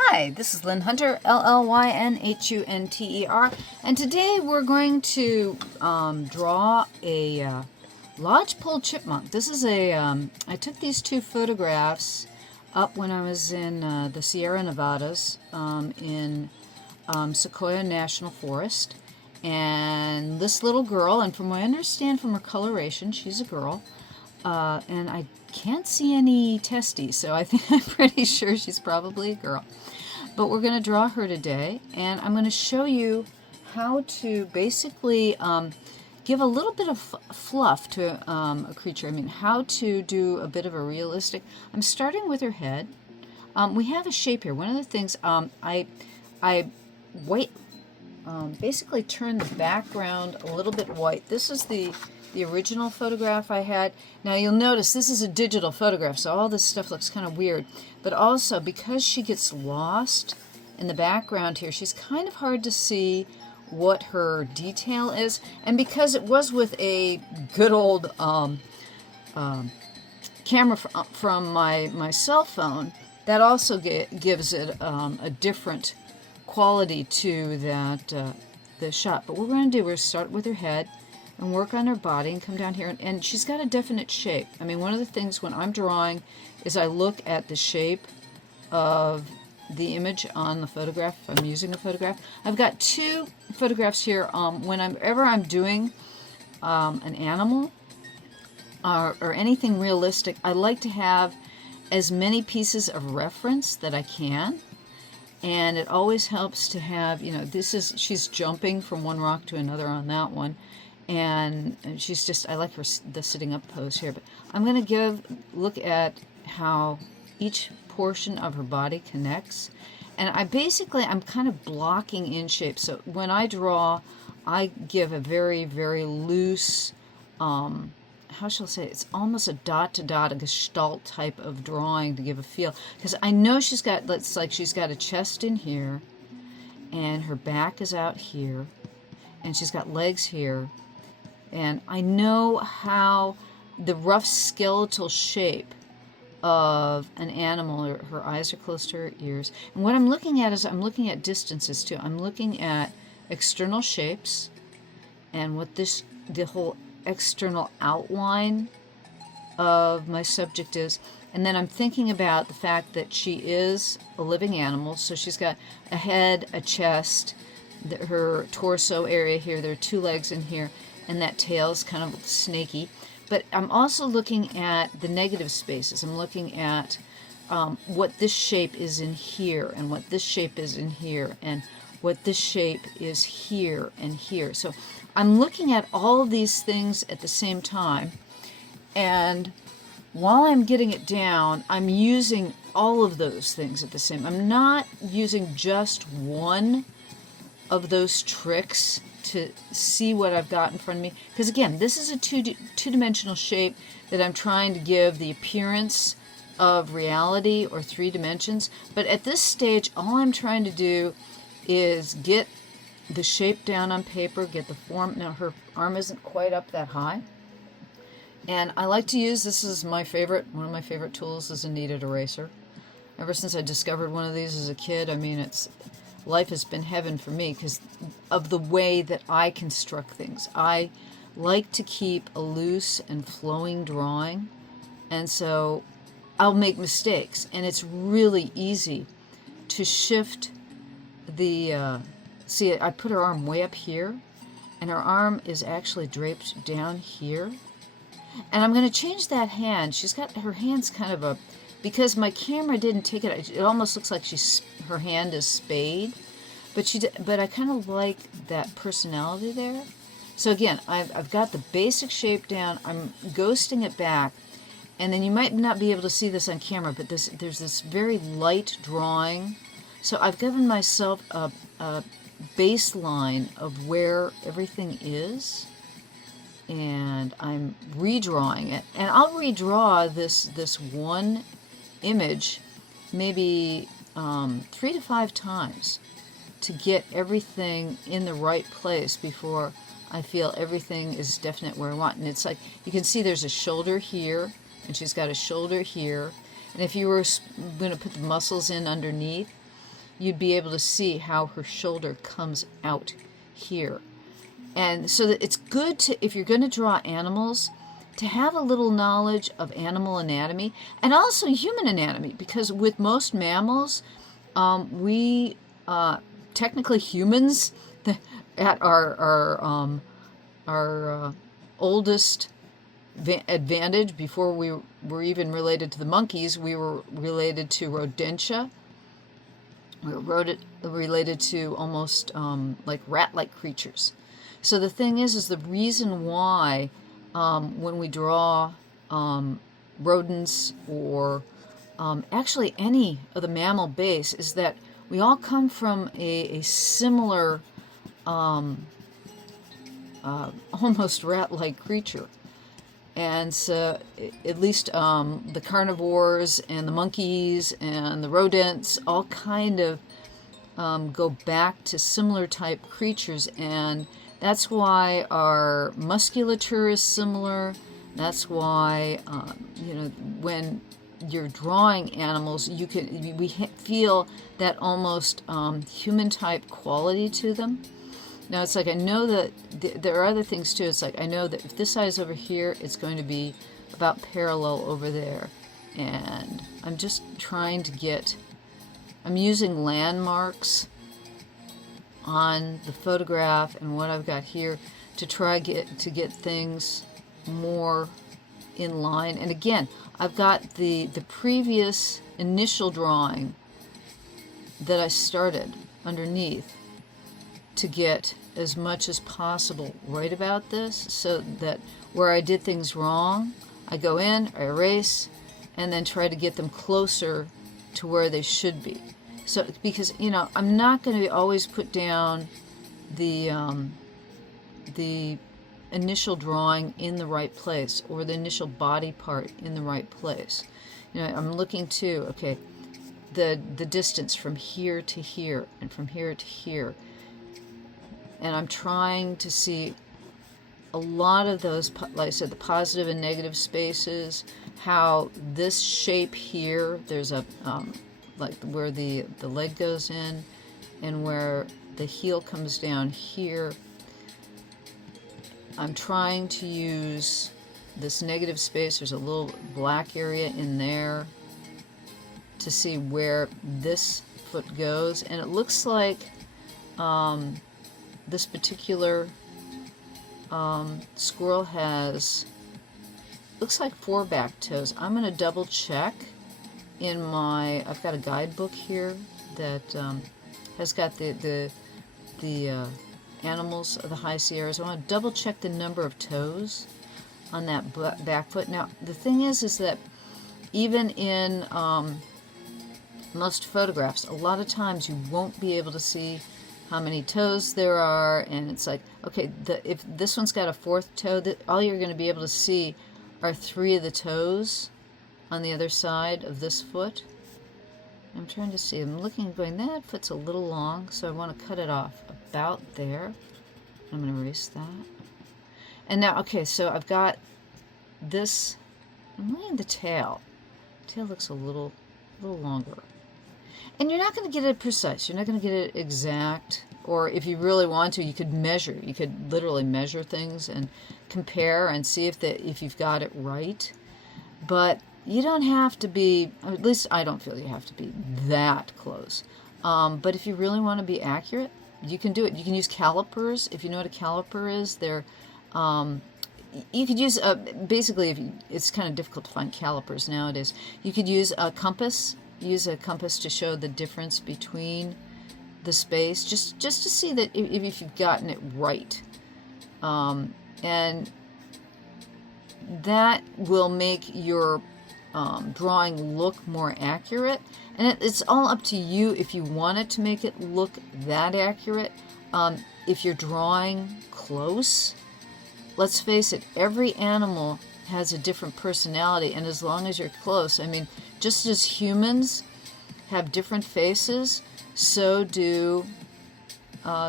Hi, this is Llyn Hunter, Llynhunter, and today we're going to draw a lodgepole chipmunk. This is I took these two photographs up when I was in the Sierra Nevadas in Sequoia National Forest, and this little girl, and from what I understand from her coloration, she's a girl, and I can't see any testes, so I think I'm pretty sure she's probably a girl. But we're going to draw her today, and I'm going to show you how to basically give a little bit of fluff to a creature. I mean, how to do a bit of a realistic. I'm starting with her head. We have a shape here. One of the things I basically turn the background a little bit white. This is the original photograph I had. Now you'll notice this is a digital photograph, so all this stuff looks kind of weird. But also, because she gets lost in the background here, she's kind of hard to see what her detail is. And because it was with a good old camera from my cell phone, that also gives it a different quality to that the shot. But what we're going to do, we're going to start with her head and work on her body and come down here, and she's got a definite shape. I mean, one of the things when I'm drawing is I look at the shape of the image on the photograph, if I'm using the photograph. I've got two photographs here. Whenever I'm doing an animal or anything realistic, I like to have as many pieces of reference that I can. And it always helps to have, she's jumping from one rock to another on that one. And she's just, I like the sitting up pose here. But I'm going to look at how each portion of her body connects. And I'm kind of blocking in shape. So when I draw, I give a very, very loose, how shall I say, it's almost a dot-to-dot, a gestalt type of drawing to give a feel. Because I know she's got a chest in here, and her back is out here, and she's got legs here. And I know how the rough skeletal shape of an animal, her eyes are close to her ears. And what I'm looking at is I'm looking at distances too. I'm looking at external shapes and what the whole external outline of my subject is. And then I'm thinking about the fact that she is a living animal. So she's got a head, a chest, her torso area here. There are two legs in here. And that tail's kind of snaky. But I'm also looking at the negative spaces. I'm looking at what this shape is in here, and what this shape is in here, and what this shape is here and here. So I'm looking at all of these things at the same time. And while I'm getting it down, I'm using all of those things at the same time. I'm not using just one of those tricks to see what I've got in front of me. Because again, this is a two-dimensional shape that I'm trying to give the appearance of reality or 3 dimensions. But at this stage, all I'm trying to do is get the shape down on paper, get the form. Now her arm isn't quite up that high. And I like to use, this is one of my favorite tools is a kneaded eraser. Ever since I discovered one of these as a kid, I mean, life has been heaven for me because of the way that I construct things. I like to keep a loose and flowing drawing, and so I'll make mistakes, and it's really easy to shift the, see, I put her arm way up here, and her arm is actually draped down here, and I'm going to change that hand. She's got, her hand's kind of because my camera didn't take it, it almost looks like her hand is spayed, but I kind of like that personality there. So again, I've got the basic shape down. I'm ghosting it back, and then you might not be able to see this on camera, but there's this very light drawing. So I've given myself a baseline of where everything is, and I'm redrawing it, and I'll redraw this one image maybe 3 to 5 times to get everything in the right place before I feel everything is definite where I want. And it's like, you can see there's a shoulder here, and she's got a shoulder here. And if you were going to put the muscles in underneath, you'd be able to see how her shoulder comes out here. And so that it's good to, if you're going to draw animals, to have a little knowledge of animal anatomy and also human anatomy, because with most mammals, we technically humans at our oldest advantage, before we were even related to the monkeys, we were related to rodentia. We were related to almost like rat-like creatures. So the thing is the reason why when we draw rodents or actually any of the mammal base is that we all come from a similar almost rat-like creature. And so at least the carnivores and the monkeys and the rodents all kind of go back to similar type creatures, and that's why our musculature is similar. That's why you know, when you're drawing animals, we feel that almost human type quality to them. Now it's like, I know that there are other things too. It's like, I know that if this eye is over here, it's going to be about parallel over there. And I'm just trying to get, I'm using landmarks on the photograph and what I've got here to try to get things more in line. And again, I've got the previous initial drawing that I started underneath to get as much as possible right about this, so that where I did things wrong, I go in, I erase, and then try to get them closer to where they should be. So, because, you know, I'm not going to always put down the initial drawing in the right place, or the initial body part in the right place. You know, I'm looking to, okay, the distance from here to here and from here to here. And I'm trying to see a lot of those, like I said, the positive and negative spaces, how this shape here, there's a, like where the leg goes in and where the heel comes down here. I'm trying to use this negative space, there's a little black area in there, to see where this foot goes. And it looks like this particular squirrel has, looks like 4 back toes. I'm going to double check in my, I've got a guidebook here that has got the animals of the High Sierras. I want to double check the number of toes on that back foot. Now the thing is that even in most photographs, a lot of times you won't be able to see how many toes there are, and it's like, okay, if this one's got a 4th toe, all you're going to be able to see are 3 of the toes on the other side of this foot. I'm trying to see, I'm looking, going, that foot's a little long, so I want to cut it off about there. I'm going to erase that. And now, okay, so I've got this, I'm looking at the tail. The tail looks a little longer. And you're not going to get it precise. You're not going to get it exact. Or if you really want to, you could measure. You could literally measure things and compare and see if you've got it right. But you don't have to be, at least I don't feel you have to be that close. But if you really want to be accurate, you can do it. You can use calipers. If you know what a caliper is, they're you could use basically, it's kind of difficult to find calipers nowadays. You could use a compass. Use a compass to show the difference between the space, just to see that if you've gotten it right, and that will make your drawing look more accurate. And it's all up to you if you want it to make it look that accurate. If you're drawing close, let's face it, every animal has a different personality, and as long as you're close, I mean, just as humans have different faces, so do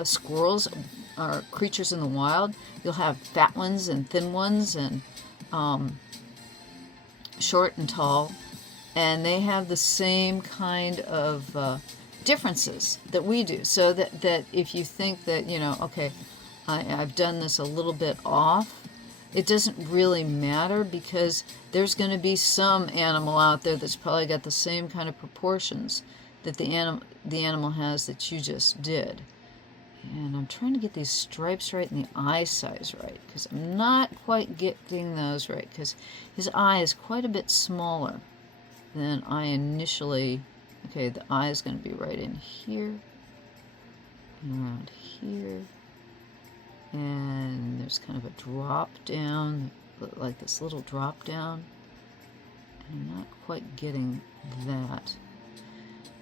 squirrels, or creatures in the wild. You'll have fat ones and thin ones, and short and tall, and they have the same kind of differences that we do. So that if you think that, you know, okay, I've done this a little bit off, it doesn't really matter, because there's going to be some animal out there that's probably got the same kind of proportions that the animal has that you just did. And I'm trying to get these stripes right and the eye size right, because I'm not quite getting those right, because his eye is quite a bit smaller than I initially... Okay, the eye is going to be right in here and around here. And there's kind of a drop down, like this little drop down. And I'm not quite getting that.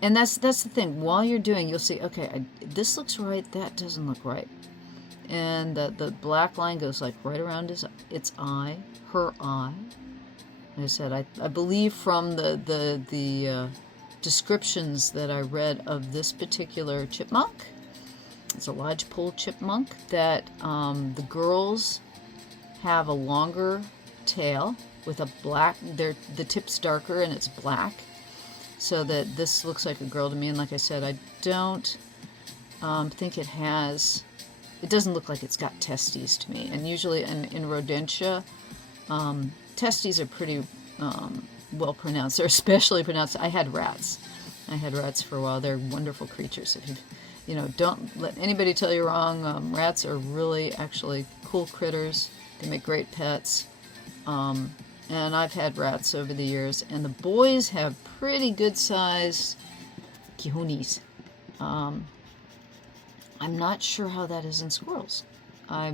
And that's the thing. While you're doing, you'll see, okay, this looks right, that doesn't look right. And the black line goes like right around its eye, her eye. Like I said, I believe from the descriptions that I read of this particular chipmunk, it's a lodgepole chipmunk, that the girls have a longer tail with a black, the tip's darker and it's black, so that this looks like a girl to me. And like I said, I don't think it doesn't look like it's got testes to me. And usually in rodentia, testes are pretty well pronounced. They're especially pronounced. I had rats for a while. They're wonderful creatures. If you know, don't let anybody tell you wrong. Rats are really actually cool critters. They make great pets. And I've had rats over the years, and the boys have pretty good size kihonis. I'm not sure how that is in squirrels. I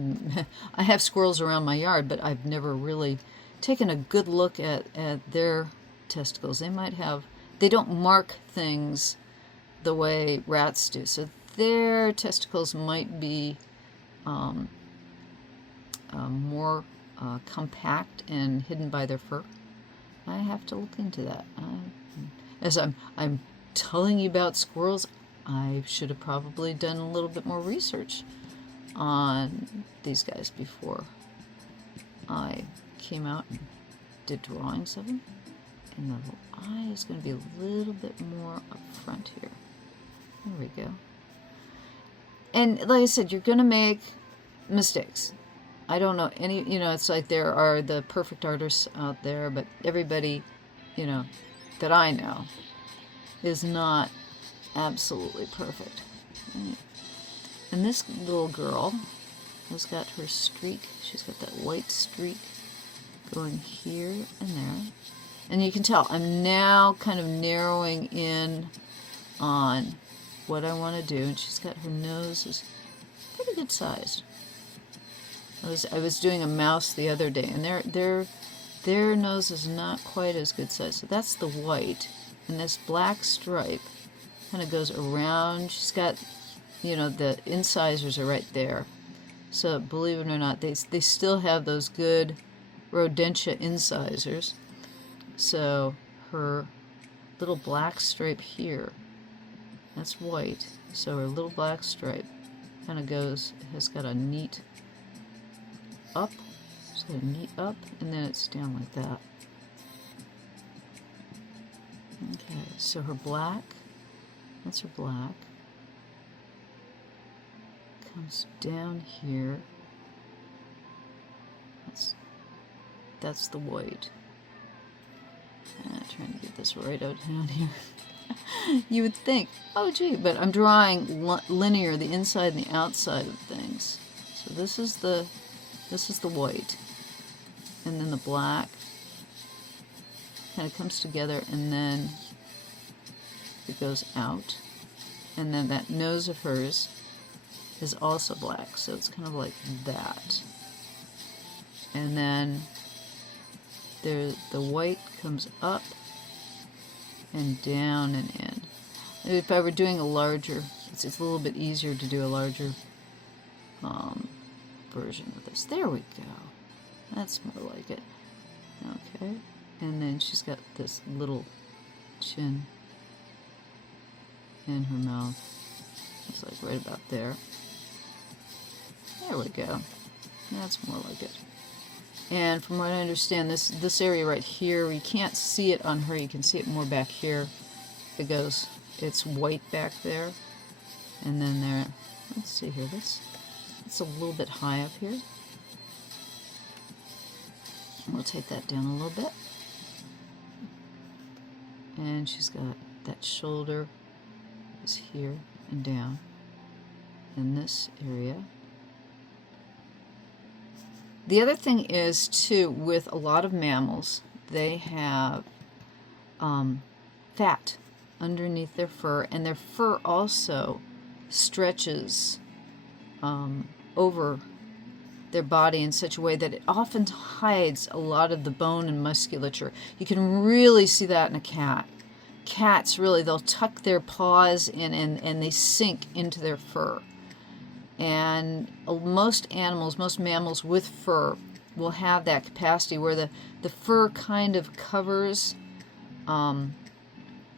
have squirrels around my yard, but I've never really taken a good look at their testicles. They don't mark things the way rats do, so their testicles might be more compact and hidden by their fur. I have to look into that. As I'm telling you about squirrels, I should have probably done a little bit more research on these guys before I came out and did drawings of them. And the little eye is going to be a little bit more up front here. There we go. And like I said, you're going to make mistakes. I don't know any, you know, it's like there are the perfect artists out there, but everybody, you know, that I know is not absolutely perfect. And this little girl has got her streak. She's got that white streak going here and there. And you can tell I'm now kind of narrowing in on what I want to do. And she's got her nose is pretty good sized. I was doing a mouse the other day, and their nose is not quite as good size. So that's the white, and this black stripe kind of goes around. She's got, you know, the incisors are right there. So believe it or not, they still have those good rodentia incisors. So her little black stripe here, that's white. So her little black stripe kind of has got a neat up, so a neat up, and then it's down like that. Okay, so her black, that's her black, comes down here. That's the white. Trying to get this right out down here. You would think, oh gee, but I'm drawing linear, the inside and the outside of things. So this is the white, and then the black kind of comes together, and then it goes out, and then that nose of hers is also black, so it's kind of like that. And then the white comes up and down and in. If I were doing a larger, it's a little bit easier to do a larger version of this. There we go. That's more like it. Okay. And then she's got this little chin in her mouth. It's like right about there. There we go. That's more like it. And from what I understand, this area right here, you can't see it on her. You can see it more back here. It it's white back there. And then there, let's see here, it's a little bit high up here. We'll take that down a little bit. And she's got that shoulder is here and down in this area. The other thing is, too, with a lot of mammals, they have fat underneath their fur, and their fur also stretches over their body in such a way that it often hides a lot of the bone and musculature. You can really see that in a cat. Cats really, they'll tuck their paws in and they sink into their fur. And most animals, most mammals with fur will have that capacity where the fur kind of covers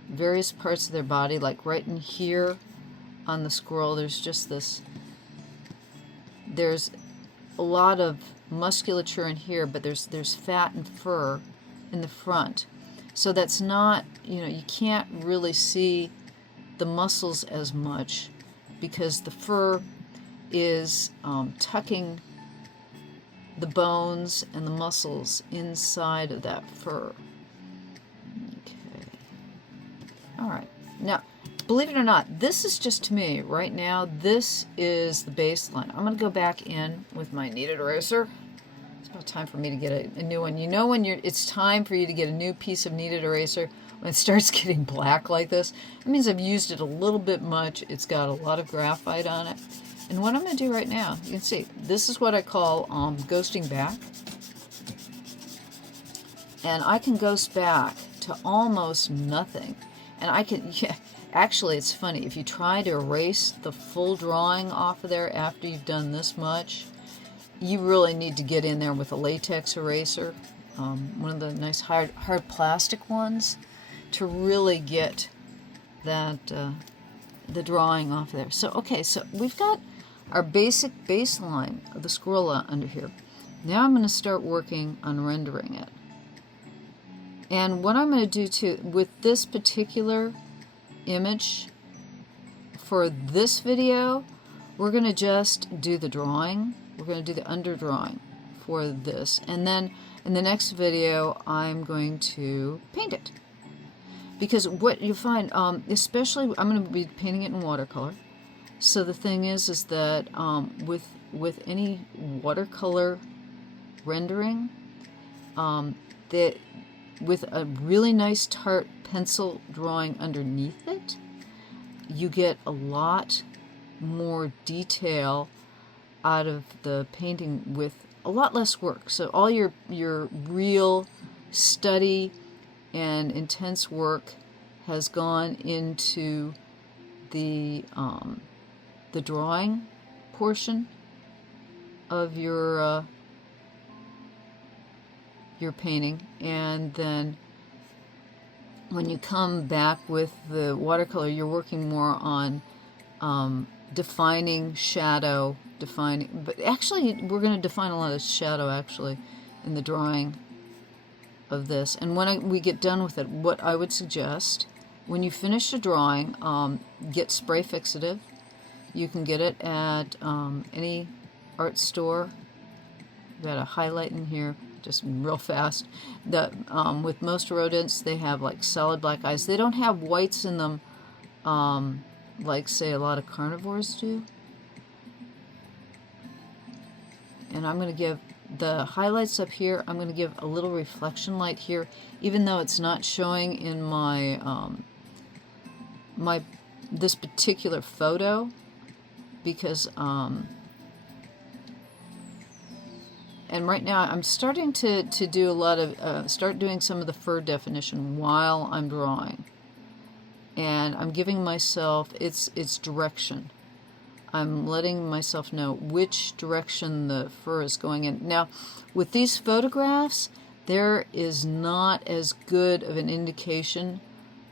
various parts of their body, like right in here on the squirrel, there's just this, there's a lot of musculature in here, but there's fat and fur in the front. So that's not, you can't really see the muscles as much because the fur is tucking the bones and the muscles inside of that fur. Okay. All right. Now, believe it or not, this is just to me right now. This is the baseline. I'm going to go back in with my kneaded eraser. It's about time for me to get a new one. You know when it's time for you to get a new piece of kneaded eraser when it starts getting black like this? That means I've used it a little bit much. It's got a lot of graphite on it. And what I'm going to do right now, you can see, this is what I call ghosting back. And I can ghost back to almost nothing. And I can, actually it's funny, if you try to erase the full drawing off of there after you've done this much, you really need to get in there with a latex eraser, one of the nice hard plastic ones, to really get that, the drawing off there. So, okay, so we've got our basic baseline of the squirrel under here. Now I'm going to start working on rendering it. And what I'm going to do too, with this particular image, for this video, we're going to just do the drawing. We're going to do the underdrawing for this. And then in the next video, I'm going to paint it. Because what you find, especially, I'm going to be painting it in watercolor. So the thing is that with any watercolor rendering, that with a really nice tart pencil drawing underneath it, you get a lot more detail out of the painting with a lot less work. So all your real study and intense work has gone into the drawing portion of your painting, and then when you come back with the watercolor, you're working more on defining shadow, but actually we're going to define a lot of shadow actually in the drawing of this. And when we get done with it, what I would suggest, when you finish the drawing, get spray fixative. You can get it at any art store. Got a highlight in here, just real fast. With most rodents, they have like solid black eyes. They don't have whites in them, like say a lot of carnivores do. And I'm going to give the highlights up here. I'm going to give a little reflection light here, even though it's not showing in my this particular photo, because and right now I'm starting to do a lot of start doing some of the fur definition while I'm drawing, and I'm giving myself its direction. I'm letting myself know which direction the fur is going in. Now, with these photographs, there is not as good of an indication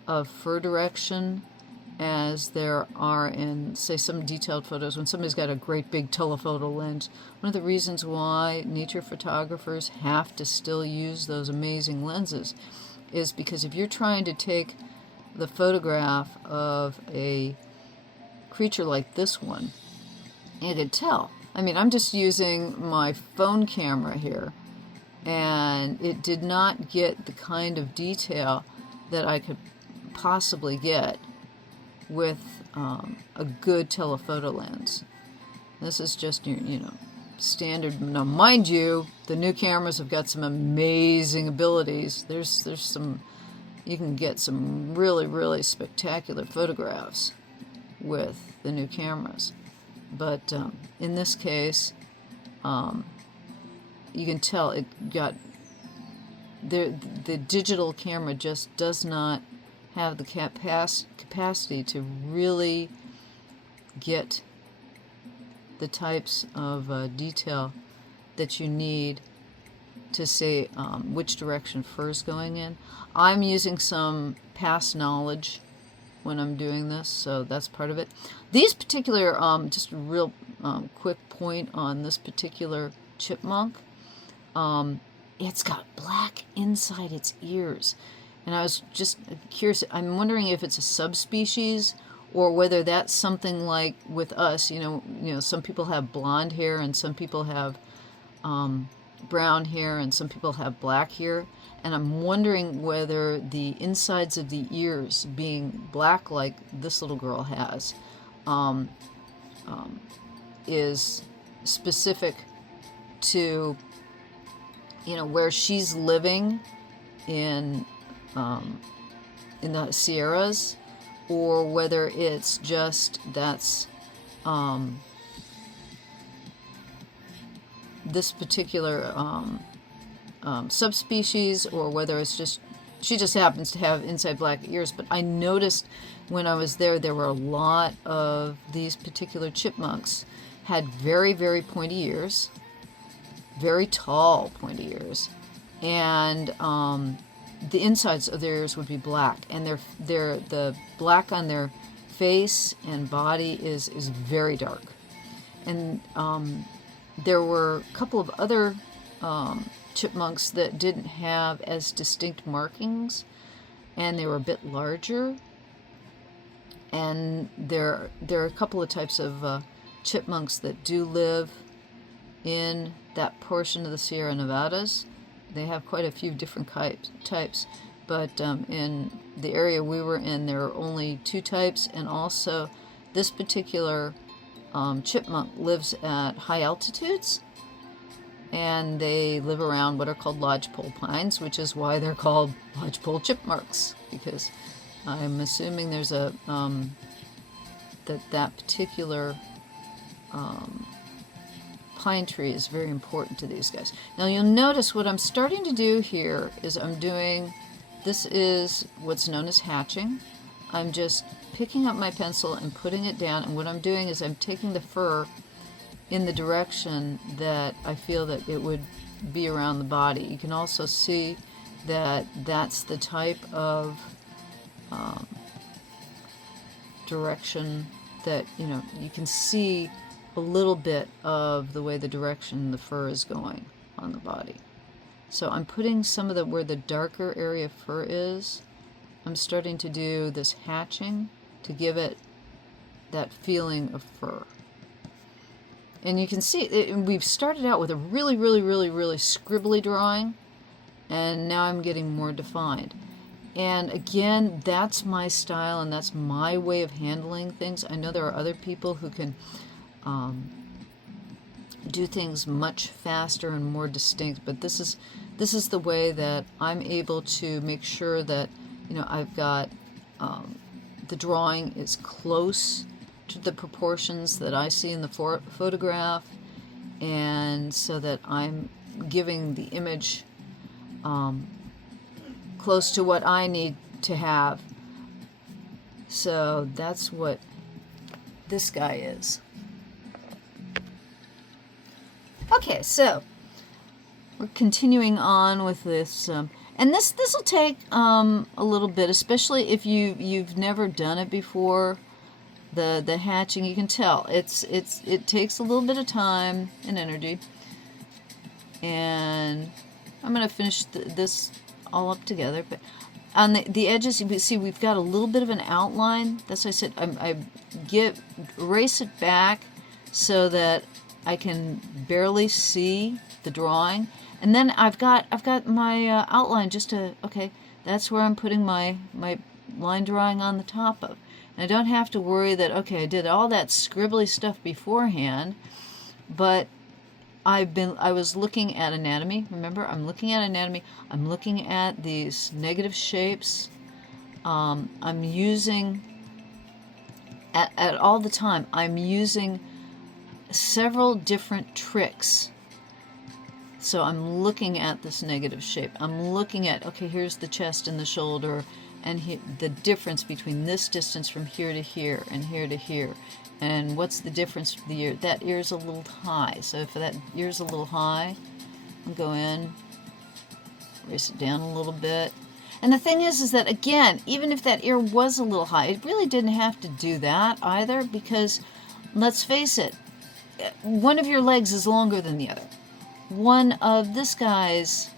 of fur direction as there are in, say, some detailed photos when somebody's got a great big telephoto lens. One of the reasons why nature photographers have to still use those amazing lenses is because if you're trying to take the photograph of a creature like this one, you could tell. I mean, I'm just using my phone camera here, and it did not get the kind of detail that I could possibly get with a good telephoto lens. This is just your, standard. Now, mind you, the new cameras have got some amazing abilities. There's some, you can get some really, really spectacular photographs with the new cameras. But in this case, you can tell it got, the digital camera just does not have the capacity to really get the types of detail that you need to say which direction fur is going in. I'm using some past knowledge when I'm doing this, so that's part of it. These particular, just a real quick point on this particular chipmunk, it's got black inside its ears. And I was just curious, I'm wondering if it's a subspecies or whether that's something like with us, some people have blonde hair and some people have brown hair and some people have black hair. And I'm wondering whether the insides of the ears being black like this little girl has is specific to, where she's living in the Sierras, or whether it's just that's this particular subspecies, or whether it's just she just happens to have inside black ears. But I noticed when I was there were a lot of these particular chipmunks had very, very pointy ears, very tall pointy ears, and the insides of their ears would be black, and the black on their face and body is very dark. And there were a couple of other chipmunks that didn't have as distinct markings, and they were a bit larger. And there are a couple of types of chipmunks that do live in that portion of the Sierra Nevadas. They have quite a few different types, but in the area we were in, there are only 2 types, and also this particular chipmunk lives at high altitudes, and they live around what are called lodgepole pines, which is why they're called lodgepole chipmunks, because I'm assuming there's a that particular pine tree is very important to these guys. Now you'll notice what I'm starting to do here is this is what's known as hatching. I'm just picking up my pencil and putting it down, and what I'm doing is I'm taking the fur in the direction that I feel that it would be around the body. You can also see that that's the type of direction that, you can see a little bit of the way the direction the fur is going on the body. So I'm putting some of where the darker area of fur is, I'm starting to do this hatching to give it that feeling of fur. And you can see we've started out with a really, really, really, really scribbly drawing, and now I'm getting more defined. And again, that's my style and that's my way of handling things. I know there are other people who can do things much faster and more distinct, but this is the way that I'm able to make sure that I've got the drawing is close to the proportions that I see in the photograph, and so that I'm giving the image close to what I need to have. So that's what this guy is. Okay, so we're continuing on with this, and this will take a little bit, especially if you've never done it before. The hatching, you can tell it takes a little bit of time and energy, and I'm going to finish this all up together. But on the edges, you see we've got a little bit of an outline. That's why I said I erase it back so that I can barely see the drawing. And then I've got my outline just to, okay, that's where I'm putting my line drawing on the top of. And I don't have to worry that, okay, I did all that scribbly stuff beforehand, but I was looking at anatomy. Remember, I'm looking at anatomy. I'm looking at these negative shapes. I'm using, at all the time, I'm using several different tricks. So I'm looking at this negative shape. I'm looking at, okay, here's the chest and the shoulder, and the difference between this distance from here to here and here to here. And what's the difference with the ear? That ear's a little high. So if that ear's a little high, I'll go in, raise it down a little bit. And the thing is that, again, even if that ear was a little high, it really didn't have to do that either, because, let's face it, one of your legs is longer than the other. One of this guy's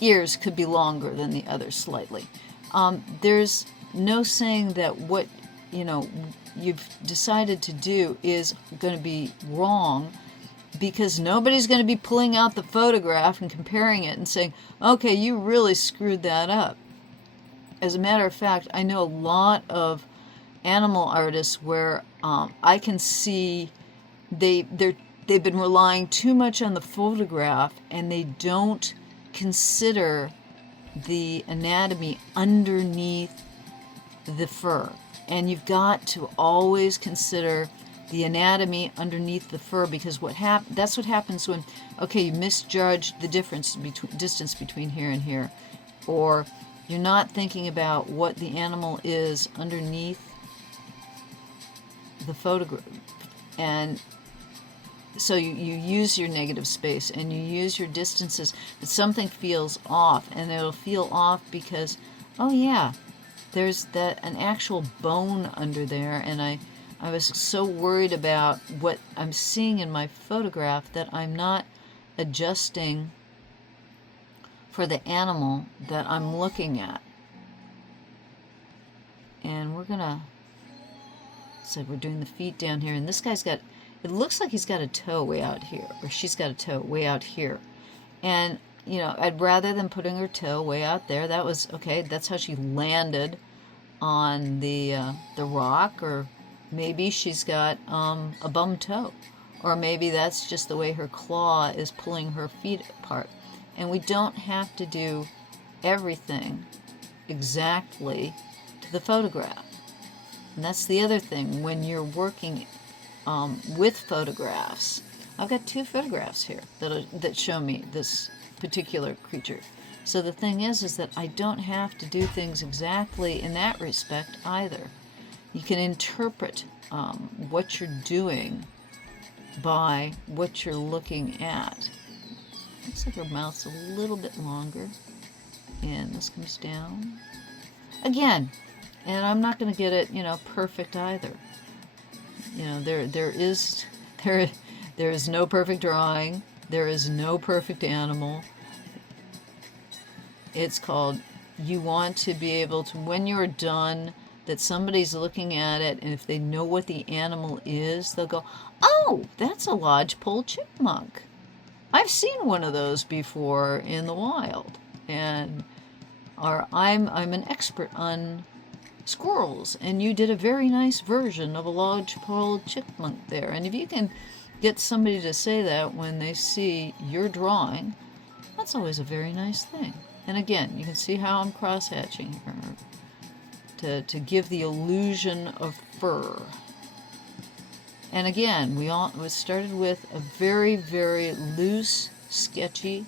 ears could be longer than the other slightly. There's no saying that what you've decided to do is going to be wrong, because nobody's going to be pulling out the photograph and comparing it and saying, okay, you really screwed that up. As a matter of fact, I know a lot of animal artists where I can see they've been relying too much on the photograph, and they don't consider the anatomy underneath the fur. And you've got to always consider the anatomy underneath the fur, because that's what happens when, okay, you misjudge the distance between here and here, or you're not thinking about what the animal is underneath the photograph. And so you use your negative space and you use your distances, but something feels off, and it'll feel off because, oh yeah, there's an actual bone under there, and I was so worried about what I'm seeing in my photograph that I'm not adjusting for the animal that I'm looking at. And we're gonna, so we're doing the feet down here, and this guy's got, it looks like he's got a toe way out here, or she's got a toe way out here. And, I'd rather than putting her toe way out there, that was, okay, that's how she landed on the rock, or maybe she's got a bum toe, or maybe that's just the way her claw is pulling her feet apart. And we don't have to do everything exactly to the photograph. And that's the other thing when you're working with photographs. I've got 2 photographs here that show me this particular creature. So the thing is that I don't have to do things exactly in that respect either. You can interpret what you're doing by what you're looking at. Looks like her mouth's a little bit longer, and this comes down again. And I'm not going to get it, perfect either. There is no perfect drawing. There is no perfect animal. It's called, you want to be able to, when you're done, that somebody's looking at it, and if they know what the animal is, they'll go, oh, that's a lodgepole chipmunk. I've seen one of those before in the wild. Or I'm an expert on squirrels, and you did a very nice version of a lodgepole chipmunk there. And if you can get somebody to say that when they see your drawing, that's always a very nice thing. And again, you can see how I'm cross-hatching here to give the illusion of fur. And again, we started with a very, very loose, sketchy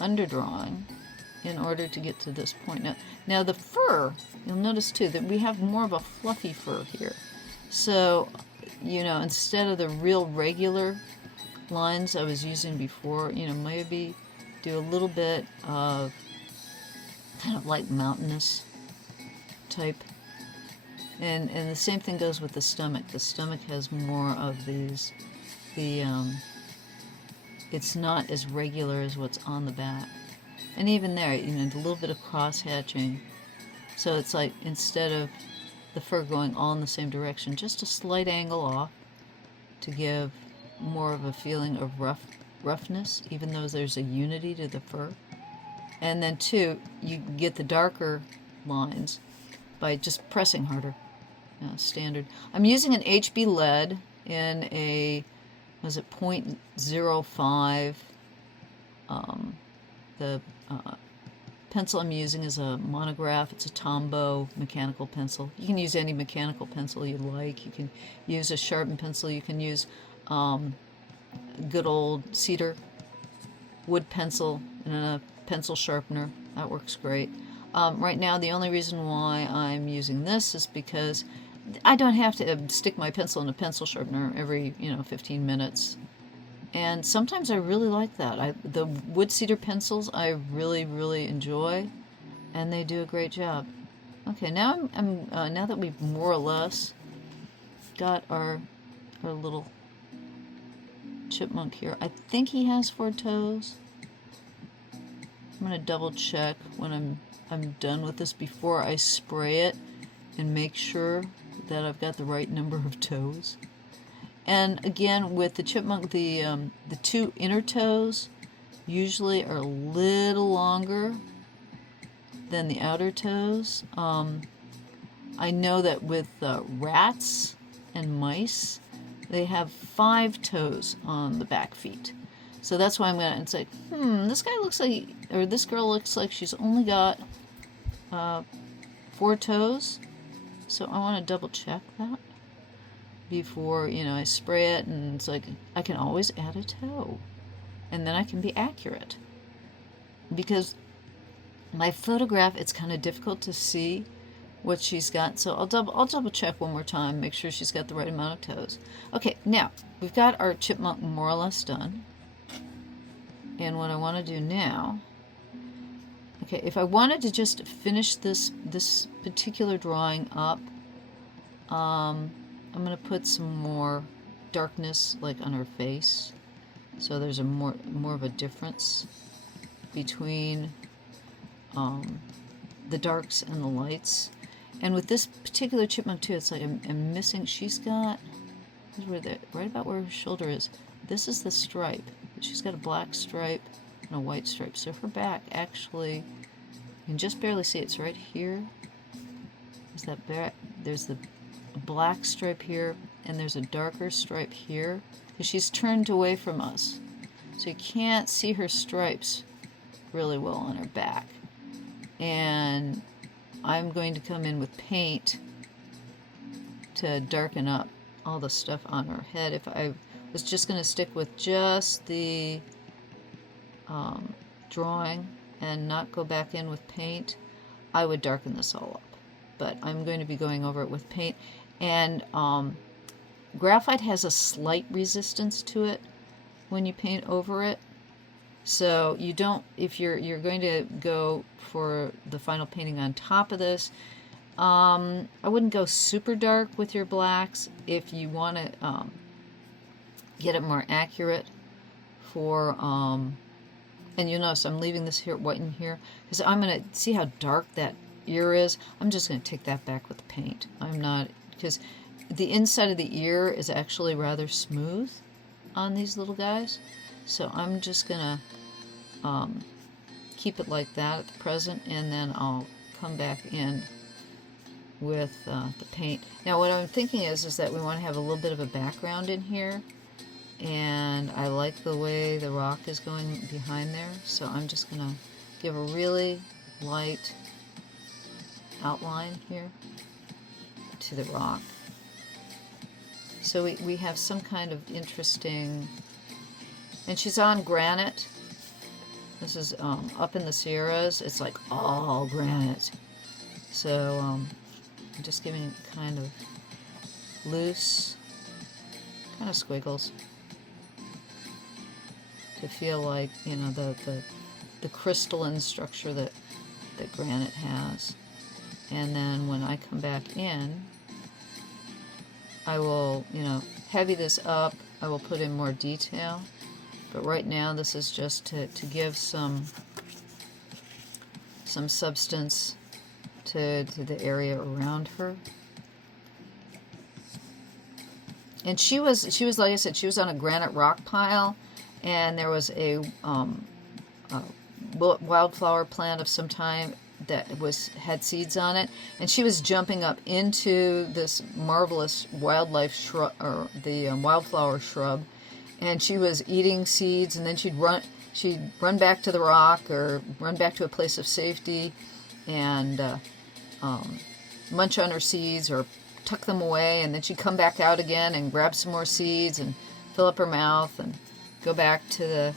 underdrawing in order to get to this point. Now the fur, you'll notice too that we have more of a fluffy fur here. So, instead of the real regular lines I was using before, maybe do a little bit of kind of like mountainous type. And the same thing goes with the stomach. The stomach has more of these, it's not as regular as what's on the back. And even there, you know, a little bit of cross-hatching. So it's like, instead of the fur going all in the same direction, just a slight angle off to give more of a feeling of roughness, even though there's a unity to the fur. And then two, you get the darker lines by just pressing harder. Standard. I'm using an HB lead in a, was it 0.05? The pencil I'm using is a monograph. It's a Tombo Mechanical pencil. You can use any mechanical pencil you like. You can use a sharpened pencil. You can use good old cedar wood pencil and a pencil sharpener. That works great. Right now, the only reason why I'm using this is because I don't have to stick my pencil in a pencil sharpener every, 15 minutes. And sometimes I really like that. The wood cedar pencils I really, really enjoy, and they do a great job. Okay, now now that we've more or less got our little chipmunk here, I think he has 4 toes. I'm gonna double check when I'm done with this before I spray it and make sure that I've got the right number of toes. And again, with the chipmunk, the 2 inner toes usually are a little longer than the outer toes. I know that with rats and mice, they have 5 toes on the back feet. So that's why I'm going to say, this guy looks like, or this girl looks like she's only got 4 toes. So I want to double check that before, I spray it, and it's like, I can always add a toe, and then I can be accurate. Because my photograph, it's kind of difficult to see what she's got, so I'll double check one more time, make sure she's got the right amount of toes. Okay, now we've got our chipmunk more or less done. And what I want to do now, okay, if I wanted to just finish this particular drawing up, I'm going to put some more darkness like on her face, so there's a more of a difference between the darks and the lights. And with this particular chipmunk too, it's like I'm missing, she's got, right about where her shoulder is, this is the stripe. She's got a black stripe and a white stripe. So her back, actually, you can just barely see it. It's right here. There's that back. There's the black stripe here, and there's a darker stripe here, because she's turned away from us. So you can't see her stripes really well on her back. And I'm going to come in with paint to darken up all the stuff on her head. If I was just going to stick with just the drawing and not go back in with paint, I would darken this all up. But I'm going to be going over it with paint. And graphite has a slight resistance to it when you paint over it. So you don't, if you're going to go for the final painting on top of this, I wouldn't go super dark with your blacks. If you want to get it more accurate for, and you'll notice I'm leaving this here white in here, because I'm going to see how dark that ear is. I'm just going to take that back with the paint. I'm not, because the inside of the ear is actually rather smooth on these little guys. So I'm just going to keep it like that at the present, and then I'll come back in with the paint. Now what I'm thinking is that we want to have a little bit of a background in here, and I like the way the rock is going behind there, so I'm just going to give a really light outline here to the rock. So we have some kind of interesting, and she's on granite. This is up in the Sierras. It's like all granite. So I'm just giving kind of loose, kind of squiggles to feel like, you know, the crystalline structure that granite has. And then when I come back in, I will, you know, heavy this up. I will put in more detail. But right now, this is just to give some some substance to the area around her. And she was like I said, she was on a granite rock pile, and there was a wildflower plant of some time that had seeds on it, and she was jumping up into this marvelous wildlife shrub, or the wildflower shrub, and she was eating seeds, and then she'd run back to the rock or run back to a place of safety and munch on her seeds or tuck them away, and then she'd come back out again and grab some more seeds and fill up her mouth and go back to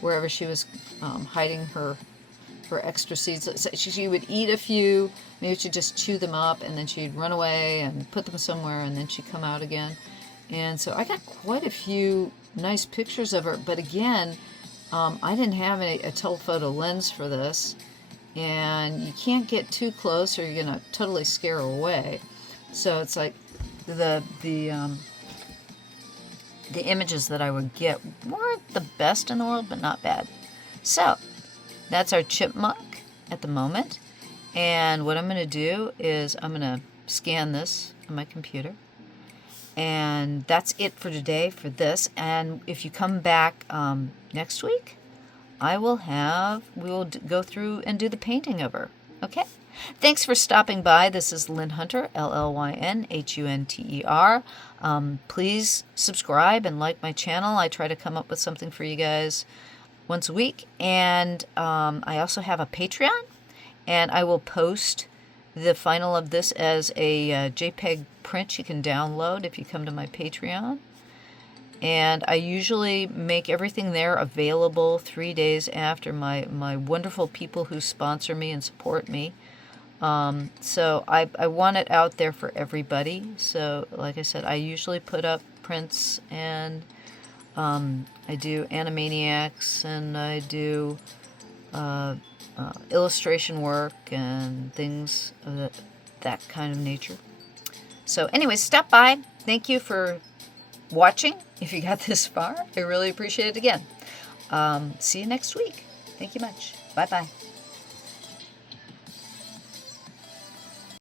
wherever she was hiding her extra seeds. So she would eat a few, maybe she'd just chew them up, and then she'd run away and put them somewhere, and then she'd come out again. And so I got quite a few nice pictures of her, but again, I didn't have a telephoto lens for this, and you can't get too close or you're going to totally scare her away. So it's like the images that I would get weren't the best in the world, but not bad. So that's our chipmunk at the moment. And what I'm going to do is I'm going to scan this on my computer. And that's it for today for this. And if you come back next week, we will go through and do the painting of her. Okay? Thanks for stopping by. This is Llyn Hunter, LLYNHUNTER. Please subscribe and like my channel. I try to come up with something for you guys once a week. And I also have a Patreon, and I will post the final of this as a JPEG print you can download if you come to my Patreon. And I usually make everything there available 3 days after my wonderful people who sponsor me and support me. So I want it out there for everybody. So like I said, I usually put up prints, and I do Animaniacs, and I do illustration work and things of that kind of nature. So anyway, stop by. Thank you for watching. If you got this far, I really appreciate it again. See you next week. Thank you much. Bye-bye.